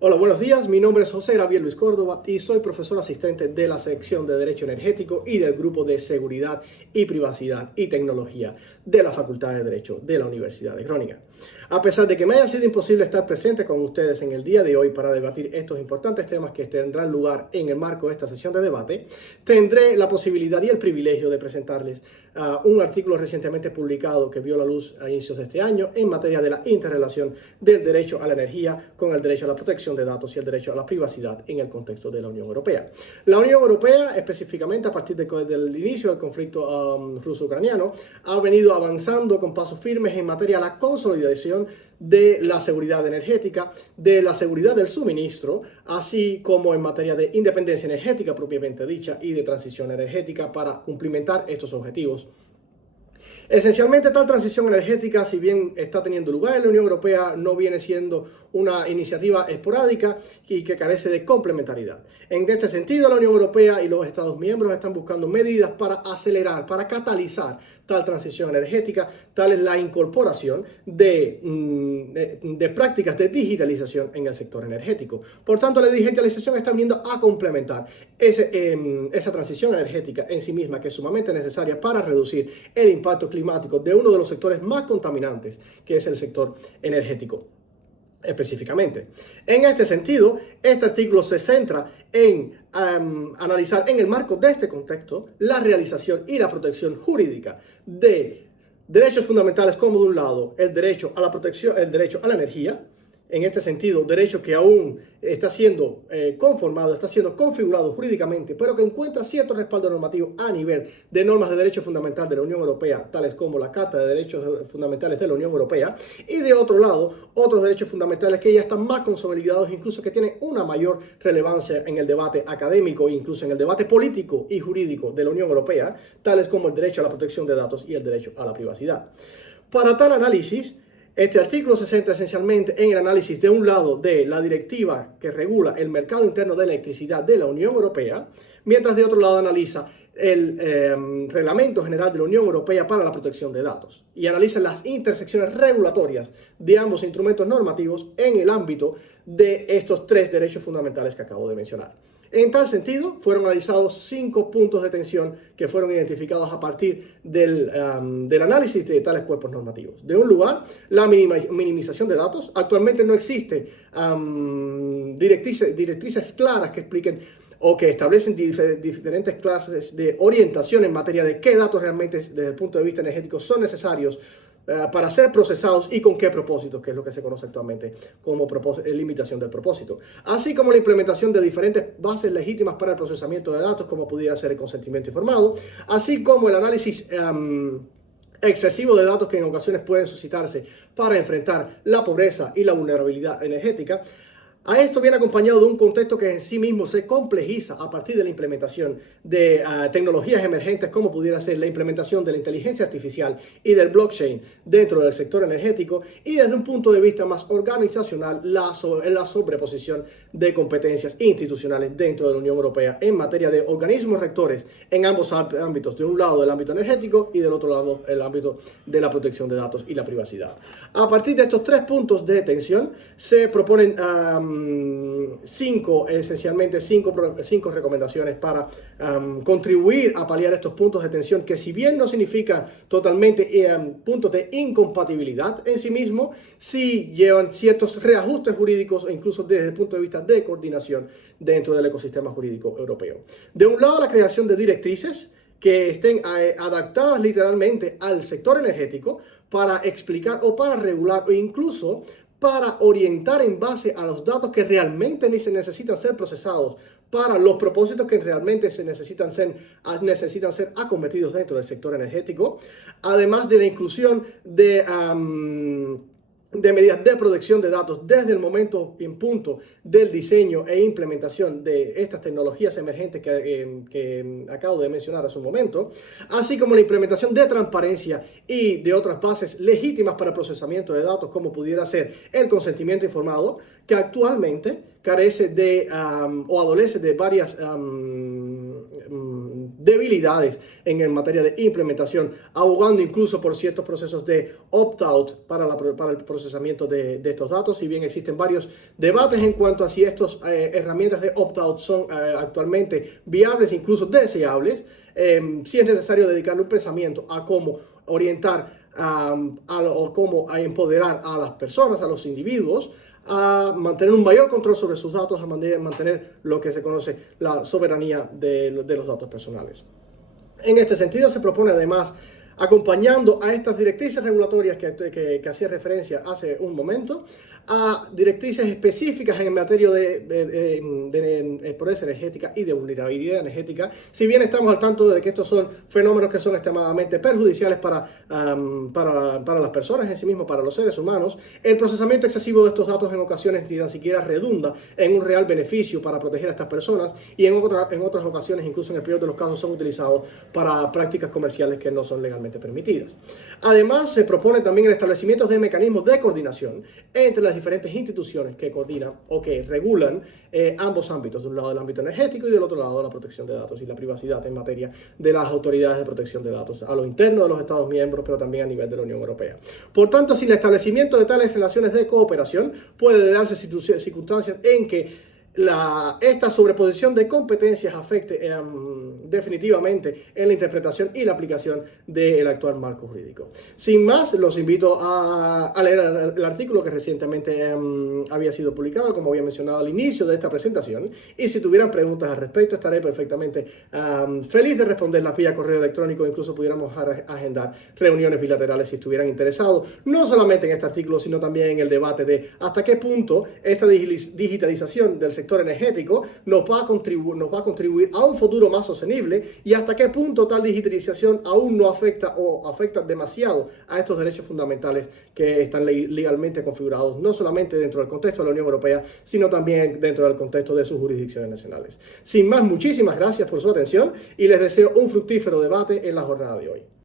Hola, buenos días. Mi nombre es José Gabriel Luis Córdoba y soy profesor asistente de la sección de Derecho Energético y del grupo de Seguridad y Privacidad y Tecnología de la Facultad de Derecho de la Universidad de Groningen. A pesar de que me haya sido imposible estar presente con ustedes en el día de hoy para debatir estos importantes temas que tendrán lugar en el marco de esta sesión de debate, tendré la posibilidad y el privilegio de presentarles un artículo recientemente publicado que vio la luz a inicios de este año en materia de la interrelación del derecho a la energía con el derecho a la protección de datos y el derecho a la privacidad en el contexto de la Unión Europea. La Unión Europea, específicamente a partir del inicio del conflicto ruso-ucraniano, ha venido avanzando con pasos firmes en materia de la consolidación de la seguridad energética, de la seguridad del suministro, así como en materia de independencia energética propiamente dicha y de transición energética para cumplimentar estos objetivos. Esencialmente, tal transición energética, si bien está teniendo lugar en la Unión Europea, no viene siendo una iniciativa esporádica y que carece de complementariedad. En este sentido, la Unión Europea y los Estados miembros están buscando medidas para acelerar, para catalizar tal transición energética, tal es la incorporación de prácticas de digitalización en el sector energético. Por tanto, la digitalización está viniendo a complementar esa transición energética en sí misma, que es sumamente necesaria para reducir el impacto climático de uno de los sectores más contaminantes, que es el sector energético específicamente. En este sentido, este artículo se centra en analizar en el marco de este contexto la realización y la protección jurídica de derechos fundamentales como de un lado el derecho a la protección, el derecho a la energía, en este sentido, derecho que aún está siendo conformado, está siendo configurado jurídicamente, pero que encuentra cierto respaldo normativo a nivel de normas de derecho fundamental de la Unión Europea, tales como la Carta de Derechos Fundamentales de la Unión Europea, y de otro lado, otros derechos fundamentales que ya están más consolidados, incluso que tienen una mayor relevancia en el debate académico, incluso en el debate político y jurídico de la Unión Europea, tales como el derecho a la protección de datos y el derecho a la privacidad. Para tal análisis, este artículo se centra esencialmente en el análisis de un lado de la directiva que regula el mercado interno de electricidad de la Unión Europea, mientras de otro lado analiza el Reglamento General de la Unión Europea para la protección de datos y analiza las intersecciones regulatorias de ambos instrumentos normativos en el ámbito de estos tres derechos fundamentales que acabo de mencionar. En tal sentido, fueron analizados 5 puntos de tensión que fueron identificados a partir del análisis de tales cuerpos normativos. De un lugar, la minimización de datos. Actualmente no existen directrices claras que expliquen o que establecen diferentes clases de orientación en materia de qué datos realmente desde el punto de vista energético son necesarios para ser procesados y con qué propósitos, que es lo que se conoce actualmente como limitación del propósito, así como la implementación de diferentes bases legítimas para el procesamiento de datos, como pudiera ser el consentimiento informado, así como el análisis excesivo de datos que en ocasiones pueden suscitarse para enfrentar la pobreza y la vulnerabilidad energética. A esto viene acompañado de un contexto que en sí mismo se complejiza a partir de la implementación de tecnologías emergentes como pudiera ser la implementación de la inteligencia artificial y del blockchain dentro del sector energético, y desde un punto de vista más organizacional la sobreposición de competencias institucionales dentro de la Unión Europea en materia de organismos rectores en ambos ámbitos, de un lado el ámbito energético y del otro lado el ámbito de la protección de datos y la privacidad. A partir de estos 3 puntos de tensión se proponen esencialmente cinco recomendaciones para contribuir a paliar estos puntos de tensión que, si bien no significan totalmente puntos de incompatibilidad en sí mismo, sí llevan ciertos reajustes jurídicos e incluso desde el punto de vista de coordinación dentro del ecosistema jurídico europeo. De un lado, la creación de directrices que estén adaptadas literalmente al sector energético para explicar o para regular o incluso para orientar en base a los datos que realmente necesitan ser procesados para los propósitos que realmente necesitan ser acometidos dentro del sector energético, además de la inclusión de medidas de protección de datos desde el momento en punto del diseño e implementación de estas tecnologías emergentes que acabo de mencionar hace un momento, así como la implementación de transparencia y de otras bases legítimas para el procesamiento de datos, como pudiera ser el consentimiento informado, que actualmente carece o adolece de varias debilidades en materia de implementación, abogando incluso por ciertos procesos de opt-out para el procesamiento de estos datos. Si bien existen varios debates en cuanto a si estas herramientas de opt-out son actualmente viables, incluso deseables, sí es necesario dedicarle un pensamiento a cómo orientar o cómo empoderar a las personas, a los individuos, a mantener un mayor control sobre sus datos, a mantener lo que se conoce la soberanía de los datos personales. En este sentido, se propone además, acompañando a estas directrices regulatorias que hacía referencia hace un momento, a directrices específicas en materia de pobreza energética y de vulnerabilidad energética. Si bien estamos al tanto de que estos son fenómenos que son extremadamente perjudiciales para las personas en sí mismos, para los seres humanos, el procesamiento excesivo de estos datos en ocasiones ni tan siquiera redunda en un real beneficio para proteger a estas personas, y en otras ocasiones, incluso en el peor de los casos, son utilizados para prácticas comerciales que no son legalmente permitidas. Además, se propone también el establecimiento de mecanismos de coordinación entre las diferentes instituciones que coordinan o que regulan ambos ámbitos, de un lado el ámbito energético y del otro lado la protección de datos y la privacidad en materia de las autoridades de protección de datos a lo interno de los Estados miembros, pero también a nivel de la Unión Europea. Por tanto, sin el establecimiento de tales relaciones de cooperación, puede darse circunstancias en que esta sobreposición de competencias afecte definitivamente en la interpretación y la aplicación del actual marco jurídico. Sin más, los invito a leer el artículo que recientemente había sido publicado, como había mencionado al inicio de esta presentación, y si tuvieran preguntas al respecto, estaré perfectamente feliz de responderlas vía correo electrónico. Incluso pudiéramos agendar reuniones bilaterales si estuvieran interesados, no solamente en este artículo, sino también en el debate de hasta qué punto esta digitalización del sector energético nos va a contribuir a un futuro más sostenible, y hasta qué punto tal digitalización aún no afecta o afecta demasiado a estos derechos fundamentales que están legalmente configurados, no solamente dentro del contexto de la Unión Europea, sino también dentro del contexto de sus jurisdicciones nacionales. Sin más, muchísimas gracias por su atención y les deseo un fructífero debate en la jornada de hoy.